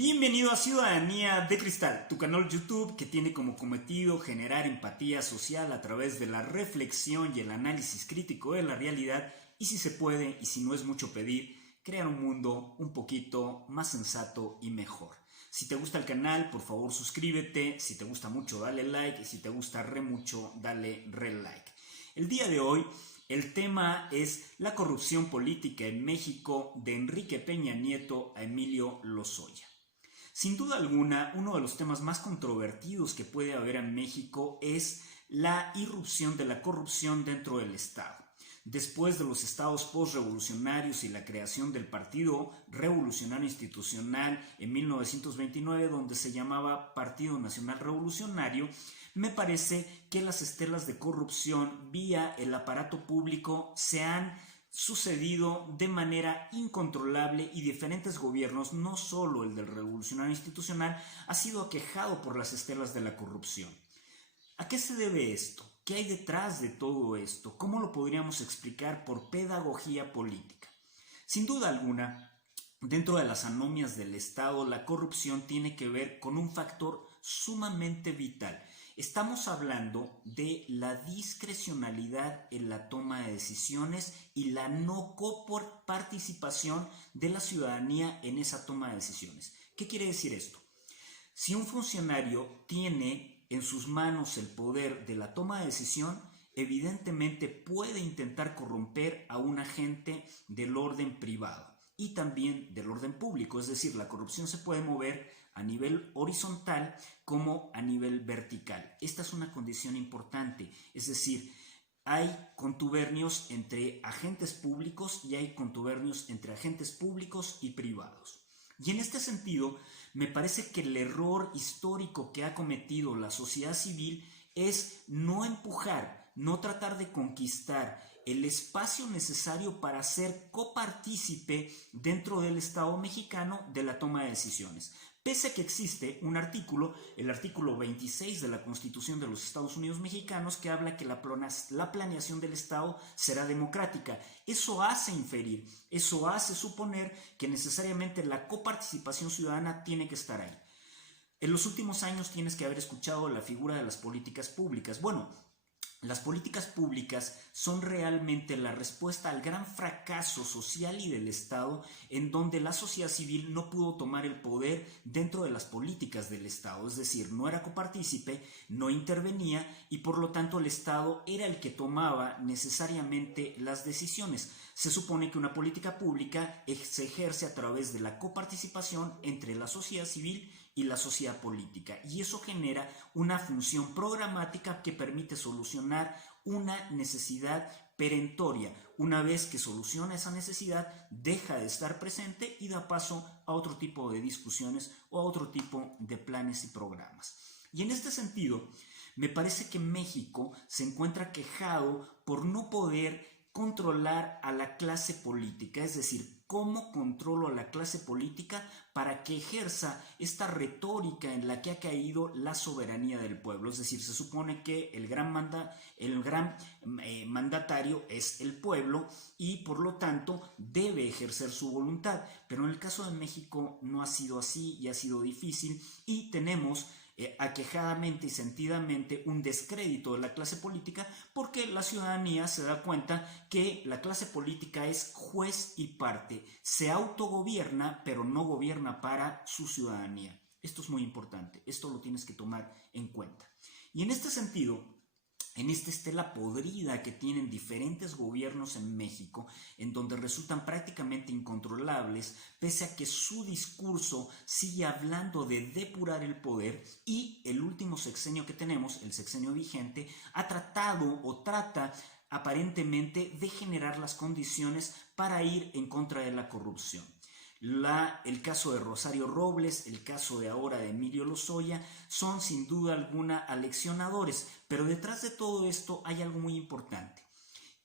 Bienvenido a Ciudadanía de Cristal, tu canal YouTube que tiene como cometido generar empatía social a través de la reflexión y el análisis crítico de la realidad y, si se puede y si no es mucho pedir, crear un mundo un poquito más sensato y mejor. Si te gusta el canal, por favor suscríbete, si te gusta mucho dale like y si te gusta re mucho dale re like. El día de hoy el tema es la corrupción política en México de Enrique Peña Nieto a Emilio Lozoya. Sin duda alguna, uno de los temas más controvertidos que puede haber en México es la irrupción de la corrupción dentro del Estado. Después de los estados postrevolucionarios y la creación del Partido Revolucionario Institucional en 1929, donde se llamaba Partido Nacional Revolucionario, me parece que las estelas de corrupción vía el aparato público se han sucedido de manera incontrolable y diferentes gobiernos, no solo el del Revolucionario Institucional, ha sido aquejado por las estelas de la corrupción. ¿A qué se debe esto? ¿Qué hay detrás de todo esto? ¿Cómo lo podríamos explicar por pedagogía política? Sin duda alguna, dentro de las anomias del Estado, la corrupción tiene que ver con un factor sumamente vital. Estamos hablando de la discrecionalidad en la toma de decisiones y la no coparticipación de la ciudadanía en esa toma de decisiones. ¿Qué quiere decir esto? Si un funcionario tiene en sus manos el poder de la toma de decisión, evidentemente puede intentar corromper a un agente del orden privado y también del orden público, es decir, la corrupción se puede mover a nivel horizontal como a nivel vertical. Esta es una condición importante, es decir, hay contubernios entre agentes públicos y hay contubernios entre agentes públicos y privados. Y en este sentido, me parece que el error histórico que ha cometido la sociedad civil es no empujar, no tratar de conquistar el espacio necesario para ser copartícipe dentro del Estado mexicano de la toma de decisiones. Pese a que existe un artículo, el artículo 26 de la Constitución de los Estados Unidos Mexicanos, que habla que la planeación del Estado será democrática. Eso hace inferir, eso hace suponer que necesariamente la coparticipación ciudadana tiene que estar ahí. En los últimos años tienes que haber escuchado la figura de las políticas públicas. Bueno, las políticas públicas son realmente la respuesta al gran fracaso social y del Estado, en donde la sociedad civil no pudo tomar el poder dentro de las políticas del Estado, es decir, no era copartícipe, no intervenía y por lo tanto el Estado era el que tomaba necesariamente las decisiones. Se supone que una política pública se ejerce a través de la coparticipación entre la sociedad civil y la sociedad política, y eso genera una función programática que permite solucionar una necesidad perentoria. Una vez que soluciona esa necesidad, deja de estar presente y da paso a otro tipo de discusiones o a otro tipo de planes y programas. Y en este sentido, me parece que México se encuentra quejado por no poder controlar a la clase política, es decir, cómo controlo a la clase política para que ejerza esta retórica en la que ha caído la soberanía del pueblo. Es decir, se supone que el gran mandatario es el pueblo y por lo tanto debe ejercer su voluntad, pero en el caso de México no ha sido así y ha sido difícil y tenemos aquejadamente y sentidamente un descrédito de la clase política porque la ciudadanía se da cuenta que la clase política es juez y parte, se autogobierna pero no gobierna para su ciudadanía. Esto es muy importante, esto lo tienes que tomar en cuenta. Y en este sentido, en esta estela podrida que tienen diferentes gobiernos en México, en donde resultan prácticamente incontrolables, pese a que su discurso sigue hablando de depurar el poder y el último sexenio que tenemos, el sexenio vigente, ha tratado o trata aparentemente de generar las condiciones para ir en contra de la corrupción. El caso de Rosario Robles, el caso de ahora de Emilio Lozoya, son sin duda alguna aleccionadores, pero detrás de todo esto hay algo muy importante.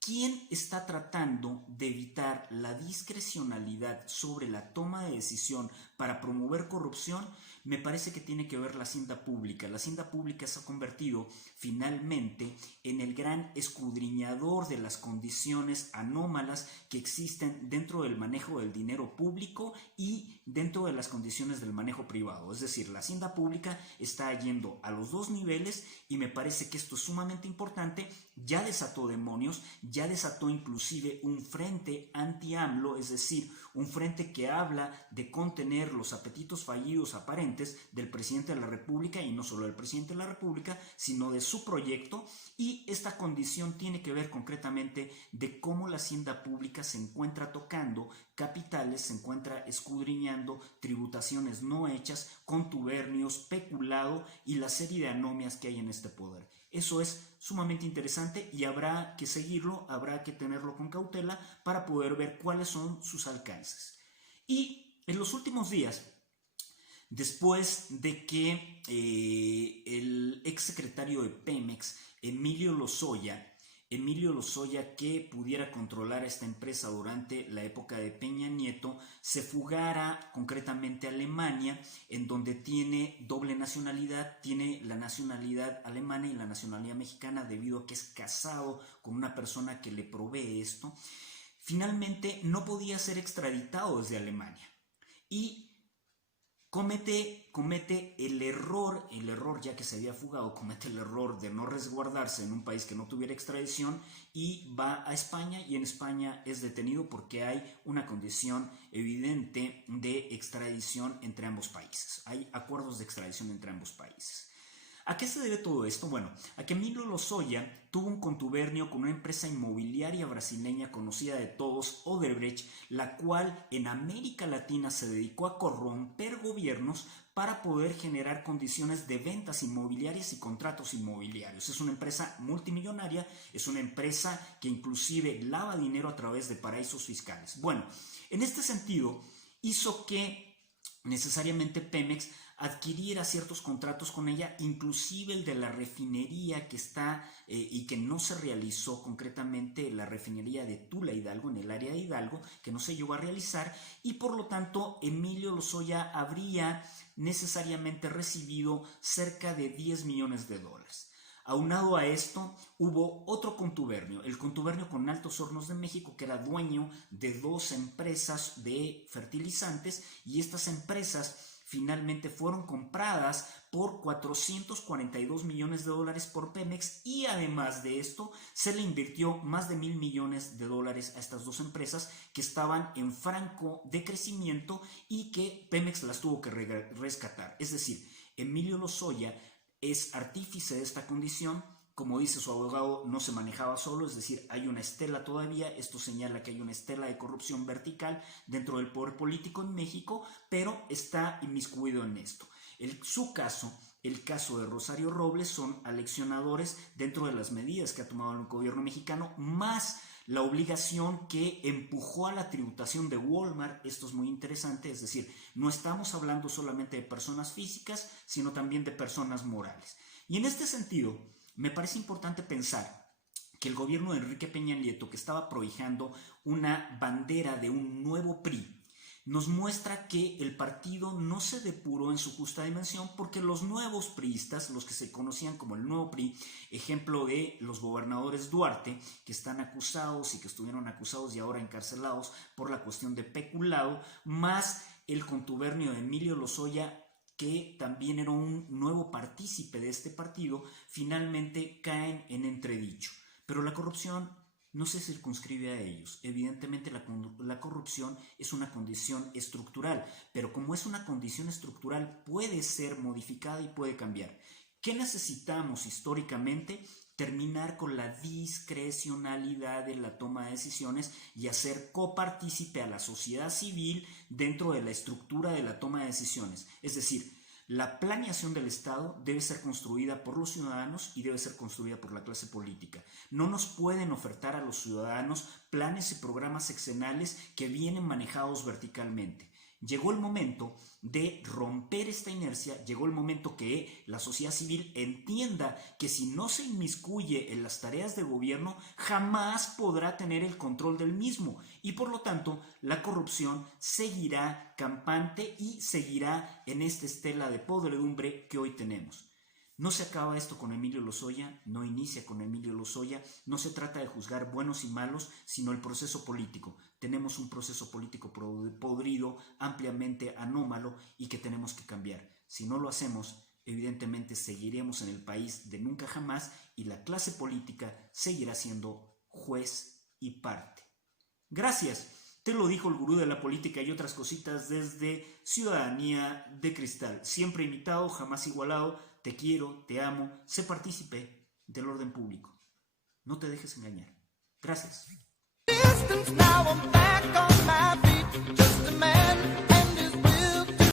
¿Quién está tratando de evitar la discrecionalidad sobre la toma de decisión para promover corrupción, me parece que tiene que ver la hacienda pública. La hacienda pública se ha convertido finalmente en el gran escudriñador de las condiciones anómalas que existen dentro del manejo del dinero público y dentro de las condiciones del manejo privado. Es decir, la hacienda pública está yendo a los dos niveles y me parece que esto es sumamente importante. Ya desató demonios, ya desató inclusive un frente anti-AMLO, es decir, un frente que habla de contener los apetitos fallidos aparentes del presidente de la República, y no solo del presidente de la República, sino de su proyecto. Y esta condición tiene que ver concretamente de cómo la hacienda pública se encuentra tocando capitales, se encuentra escudriñando tributaciones no hechas, contubernios, peculado y la serie de anomias que hay en este poder. Eso es sumamente interesante y habrá que seguirlo, habrá que tenerlo con cautela para poder ver cuáles son sus alcances. Y en los últimos días, después de que el exsecretario de Pemex, Emilio Lozoya, que pudiera controlar esta empresa durante la época de Peña Nieto, se fugara concretamente a Alemania, en donde tiene doble nacionalidad, tiene la nacionalidad alemana y la nacionalidad mexicana debido a que es casado con una persona que le provee esto. Finalmente no podía ser extraditado desde Alemania y comete el error ya que se había fugado, comete el error de no resguardarse en un país que no tuviera extradición y va a España, y en España es detenido porque hay una condición evidente de extradición entre ambos países. Hay acuerdos de extradición entre ambos países. ¿A qué se debe todo esto? Bueno, a que Emilio Lozoya tuvo un contubernio con una empresa inmobiliaria brasileña conocida de todos, Odebrecht, la cual en América Latina se dedicó a corromper gobiernos para poder generar condiciones de ventas inmobiliarias y contratos inmobiliarios. Es una empresa multimillonaria, es una empresa que inclusive lava dinero a través de paraísos fiscales. Bueno, en este sentido hizo que necesariamente Pemex adquiriera ciertos contratos con ella, inclusive el de la refinería que está y que no se realizó, concretamente la refinería de Tula Hidalgo, en el área de Hidalgo, que no se llegó a realizar, y por lo tanto Emilio Lozoya habría necesariamente recibido cerca de 10 millones de dólares. Aunado a esto, hubo otro contubernio, el contubernio con Altos Hornos de México, que era dueño de dos empresas de fertilizantes, y estas empresas finalmente fueron compradas por 442 millones de dólares por Pemex, y además de esto se le invirtió más de 1,000 millones de dólares a estas dos empresas que estaban en franco decrecimiento y que Pemex las tuvo que rescatar. Es decir, Emilio Lozoya es artífice de esta condición. Como dice su abogado, no se manejaba solo, es decir, hay una estela todavía. Esto señala que hay una estela de corrupción vertical dentro del poder político en México, pero está inmiscuido en esto. Su caso, el caso de Rosario Robles, son aleccionadores dentro de las medidas que ha tomado el gobierno mexicano, más la obligación que empujó a la tributación de Walmart. Esto es muy interesante, es decir, no estamos hablando solamente de personas físicas, sino también de personas morales. Y en este sentido, me parece importante pensar que el gobierno de Enrique Peña Nieto, que estaba prohijando una bandera de un nuevo PRI, nos muestra que el partido no se depuró en su justa dimensión, porque los nuevos priistas, los que se conocían como el nuevo PRI, ejemplo de los gobernadores Duarte, que están acusados y que estuvieron acusados y ahora encarcelados por la cuestión de peculado, más el contubernio de Emilio Lozoya, que también era un nuevo partícipe de este partido, finalmente caen en entredicho. Pero la corrupción no se circunscribe a ellos. Evidentemente la corrupción es una condición estructural, pero como es una condición estructural puede ser modificada y puede cambiar. ¿Qué necesitamos históricamente? Terminar con la discrecionalidad en la toma de decisiones y hacer copartícipe a la sociedad civil dentro de la estructura de la toma de decisiones. Es decir, la planeación del Estado debe ser construida por los ciudadanos y debe ser construida por la clase política. No nos pueden ofertar a los ciudadanos planes y programas sexenales que vienen manejados verticalmente. Llegó el momento de romper esta inercia, llegó el momento que la sociedad civil entienda que si no se inmiscuye en las tareas de gobierno, jamás podrá tener el control del mismo y por lo tanto la corrupción seguirá campante y seguirá en esta estela de podredumbre que hoy tenemos. No se acaba esto con Emilio Lozoya, no inicia con Emilio Lozoya, no se trata de juzgar buenos y malos, sino el proceso político. Tenemos un proceso político podrido, ampliamente anómalo y que tenemos que cambiar. Si no lo hacemos, evidentemente seguiremos en el país de nunca jamás y la clase política seguirá siendo juez y parte. Gracias. Te lo dijo el gurú de la política y otras cositas desde Ciudadanía de Cristal. Siempre invitado, jamás igualado. Te quiero, te amo, sé partícipe del orden público. No te dejes engañar. Gracias.